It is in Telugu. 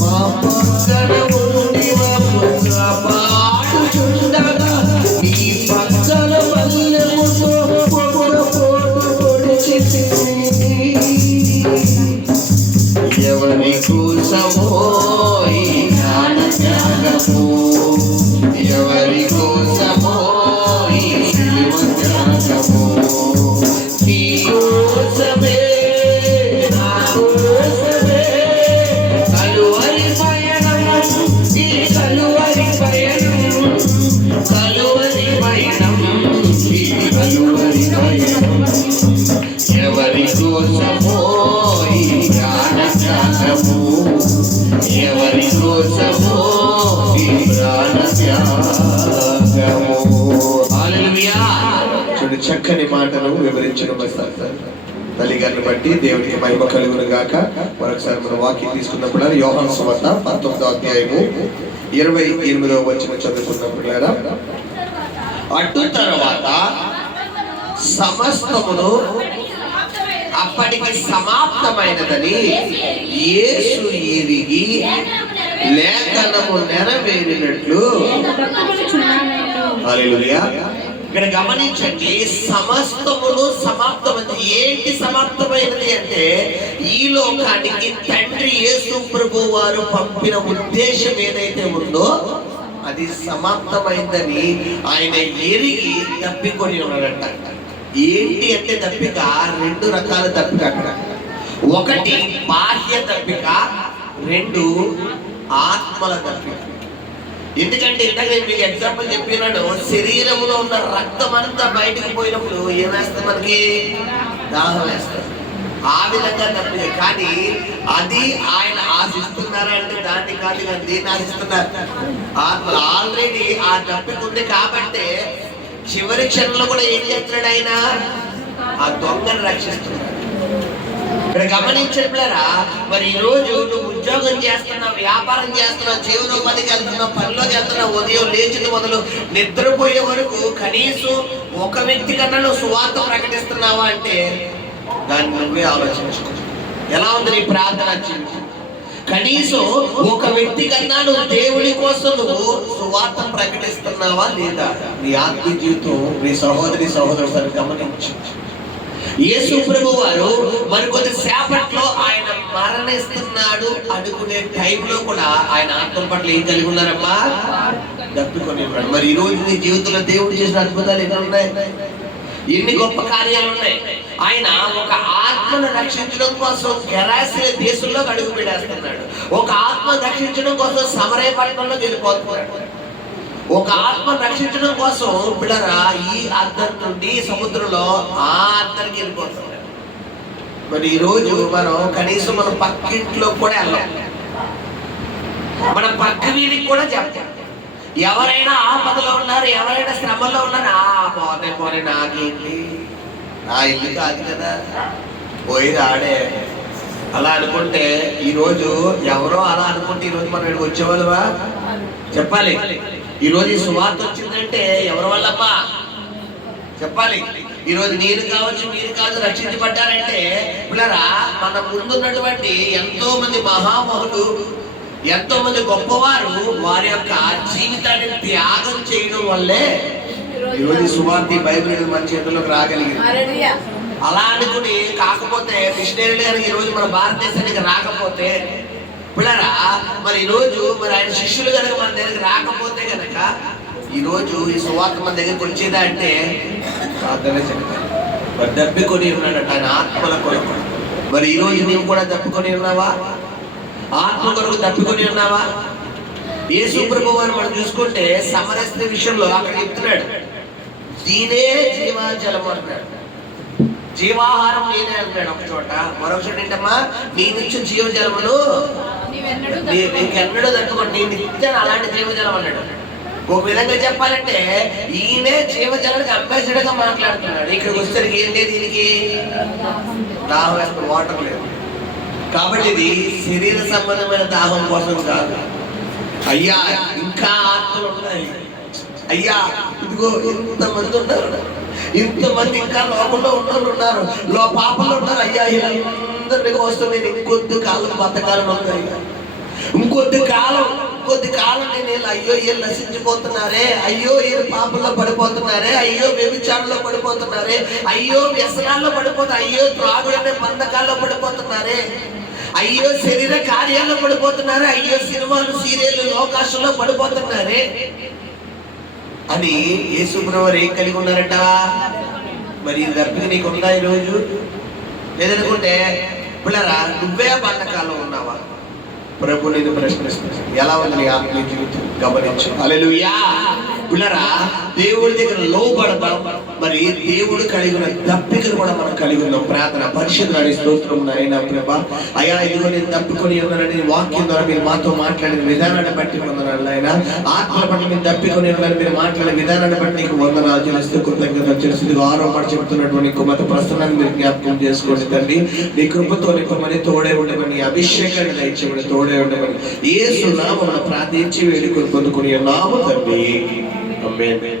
మా పక్కన ఉండి కాపాడుచుండగా నీ పక్కన పల్లెముతో పోటు పొడిచితివి. ఎవరి కోసమో ఈ జ్ఞాన త్యాగము, ఎవరి కోసమో ఈ శిలువ త్యాగము. నీ కోసమే నా కోసమే కలువరి పయనం, ఈ కలువరి పయనం, కలువరి పయనం, ఈ కలువరి పయనం. ఎవరి కోసమో ఈ జ్ఞాన త్యాగము, ఎవరి కోసమో ఈ ప్రాణ త్యాగము. హల్లెలూయా. చూడు, చక్కని మాటను వివరించిన తల్లిగారిని బట్టి దేవుడికి మహిమ కలుగును గాక. మరొకసారి మన వాక్యం తీసుకున్నప్పుడు యోహాను సువార్త 19వ అధ్యాయము 28వ వచనం చదువుకున్నప్పుడు, అటు తర్వాత సమస్తమును అప్పటికి సమాప్తమైనదని యేసు ఎరిగి లేఖనము నెరవేరినట్లు. హల్లెలూయా. ఇక్కడ గమనించండి, సమస్తమును సమాప్తమైనది. ఏంటి సమాప్తమైనది అంటే, ఈ లోకానికి తండ్రి యేసు ప్రభు వారు పంపిన ఉద్దేశం ఏదైతే ఉందో అది సమాప్తమైందని ఆయన ఎరిగి తప్పికొని ఉన్నాడంట. ఏంటి అంటే తప్పిక రెండు రకాల తప్పిక అక్కడ. ఒకటి బాహ్య తప్పిక, రెండు ఆత్మల తప్పిక. ఎందుకంటే ఇందాక నేను మీకు ఎగ్జాంపుల్ చెప్పినాడు, శరీరంలో ఉన్న రక్తం అంతా బయటకు పోయినప్పుడు ఏమేస్తుంది మనకి? దాహం వేస్తుంది. ఆ విధంగా తప్పిక. కానీ అది ఆయన ఆశిస్తున్నారా అంటే దాన్ని కాదు, కానీ దీన్ని ఆశిస్తున్నారు. ఆత్మలు ఆల్రెడీ ఆ తప్పిక ఉంది కాబట్టి చివరి క్షణంలో కూడా ఏం చేస్తున్నాడు ఆయన? ఆ దొంగను రక్షిస్తున్నాడు. ఇక్కడ గమనించట్లేరా? మరి ఈ రోజు నువ్వు ఉద్యోగం చేస్తున్నావు, వ్యాపారం చేస్తున్నావు, జీవనోపాధికి వెళ్తున్నావు, పనిలోకి వెళ్తున్నావు, ఉదయం లేచిన మొదలు నిద్రపోయే వరకు కనీసం ఒక వ్యక్తి కన్నా నువ్వు సువార్త ప్రకటిస్తున్నావా అంటే దాన్ని నువ్వే ఆలోచించుకో. ఎలా ఉంది నీ ప్రార్థన జీవితం? కనీసం ఒక వ్యక్తి కన్నా నువ్వు దేవుడి కోసం నువ్వు సువార్త ప్రకటిస్తున్నావా లేదా? నీ ఆత్మీయ జీవితం నీ సహోదరి సహోదరుడు గమనించు. యేసు ప్రభు వారు మరికొద్ది సేపట్లో ఆయన మరణిస్తున్నాడు అనుకునే టైంలో కూడా ఆయన ఆత్మ పట్ల ఏం కలిగి ఉన్నారమ్మా? తప్పికొని ఉన్నాడు. మరి ఈ రోజు నీ జీవితంలో దేవుడు చేసిన అద్భుతాలు ఎన్ని ఉన్నాయి? ఎన్ని గొప్ప కార్యాలు ఉన్నాయి? ఆయన ఒక ఆత్మను రక్షించడం కోసం గెరాసిన దేశంలో అడుగు పెట్టేస్తున్నాడు. ఒక ఆత్మను రక్షించడం కోసం సమరయ పట్టణంలో వెళ్ళిపోతున్నాడు. ఒక ఆత్మను రక్షించడం కోసం పిల్లరా ఈ అద్దం నుండి సముద్రంలో ఆ అద్దరికి వెళ్ళిపోతున్నాడు. మరి ఈ రోజు మనం కనీసం మన పక్కింట్లో కూడా వెళ్ళాం, మన పక్క వీధికి కూడా చెప్తాం. ఎవరైనా ఆపదలో ఉన్నారు, ఎవరైనా శ్రమలో ఉన్నారు, పోనే నాకేంటి, నా ఇల్లు కాదు కదా, పోయి ఆడే అలా అనుకుంటే ఈరోజు ఎవరో అలా అనుకుంటే ఈరోజు మనం ఇక్కడికి వచ్చేవాళ్ళవా? చెప్పాలి. ఈరోజు ఈ సువార్త వచ్చిందంటే ఎవరి వల్లమ్మా? చెప్పాలి. ఈరోజు నేను కావచ్చు, మీరు కాదు రక్షించబడ్డారంటే పిల్లరా మన ముందున్నటువంటి ఎంతో మంది మహామహులు, ఎంతో మంది గొప్పవారు వారి యొక్క జీవితాన్ని త్యాగం చేయడం వల్లే ఈరోజు సువార్త బైబిల్ మన చేతుల్లోకి రాగలిగింది. అలా అనుకుని కాకపోతే మిషనరీలు గారికి ఈరోజు మన భారతదేశానికి రాకపోతే పిల్లరా మరి ఈరోజు మరి ఆయన శిష్యులు కనుక మన దగ్గరికి రాకపోతే కనుక ఈరోజు ఈ సువార్త మన దగ్గరికి వచ్చేదా అంటే ప్రార్థనే చెప్తాను. మరి దప్పికొని ఉన్నాడట ఆయన ఆత్మల కొరకు. మరి ఈరోజు నీవు కూడా దప్పుకొని ఉన్నావా? ఆత్మ కొరకు దప్పుకొని ఉన్నావా? యేసు ప్రభువు వారు మనం చూసుకుంటే సమరస్త విషయంలో అక్కడ చెప్తున్నాడు, దీనే జీవాజలం అంటున్నాడు. జీవాహారం నేనే అంటున్నాడు ఒక చోట. మరొక చోట ఏంటమ్మా? నేనిచ్చు జీవజలమును నీకెన్నడూ దక్కుకోండి, నేను ఇచ్చాను అలాంటి జీవజలం అన్నాడు. ఒక విధంగా చెప్పాలంటే ఈయనే జీవజలానికి అంబాసిడర్ గా మాట్లాడుతున్నాడు. ఇక్కడికి వచ్చేసరికి ఏం లేదు, దీనికి దాహం వేస్తే వాటర్ లేదు. కాబట్టి ఇది శరీర సంబంధమైన దాహం కోసం కాదు. అయ్యా ఇంకా ఆత్మలు ఉన్నాయి, అయ్యా ఇదిగో ఇంతమంది ఉన్నారు, ఇంతమంది ఇంకా లోపంలో ఉన్నారు, పాపంలో ఉన్నారు, అయ్యా అందరికీ వస్తుంది, ఇంకొద్ది కాలం బతకాలం ఉంది. కొద్ది కాలం నేను అయ్యో వీళ్ళు నశించిపోతున్నారే, అయ్యో వీళ్ళు పాపంలో పడిపోతున్నారే, అయ్యో వ్యభిచారంలో పడిపోతున్నారే, అయ్యో వ్యసనాల్లో పడిపోతున్నారు, అయ్యో త్రాగులనే బంధకాల్లో పడిపోతున్నారే, అయ్యో శరీర కార్యాల్లో పడిపోతున్నారే, అయ్యో సినిమాలు సీరియల్ లోకాశంలో పడిపోతున్నారే అని యేసుప్రభువారు ఏం కలిగి ఉన్నారట? మరి ఇది తప్పిక నీకు ఉందా ఈరోజు? లేదనుకుంటే పిల్లరా, నువ్వే బంధకాల్లో ఉన్నావా? ప్రభు నేను ప్రశ్నిస్తున్నాను, ఎలా ఉంది నీ ఆత్మీయ జీవితం గమనించు. హల్లెలూయా. పిల్లరా, దేవుడి దగ్గర లోబడదాం. మరి దేవుడు కలిగిన దప్పికను కూడా మనం కలిగి ఉన్నాం. ప్రార్థన పరిశుద్ధుని స్తోత్రం నాయనా ప్రభా. అయ్యా ఇదిగో నేను తప్పుకొని ఉన్నానని వాక్యం ద్వారా మీరు మాతో మాట్లాడిన విధానాన్ని బట్టి వందనాలు నాయనా. ఆత్మ పట్ల మీరు తప్పికొని ఉన్నారని మీరు మాట్లాడిన విధానాన్ని బట్టి నీకు వందనాలు చెల్లిస్తూ కృతజ్ఞతలు చెల్లిస్తూ ఆరోపణ చెబుతున్నటువంటి కుమత ప్రశ్నలను మీరు జ్ఞాపకం చేసుకోండి తండ్రి. నీ కృపతో నింపమని, తోడే ఉండమని, అభిషేకాన్ని దయచేయమని, తోడే ఉండమని యేసు నామమున ప్రార్థించి వేడుకొని పొందుకుని ఉన్నాము తండ్రి. ఆమేన్.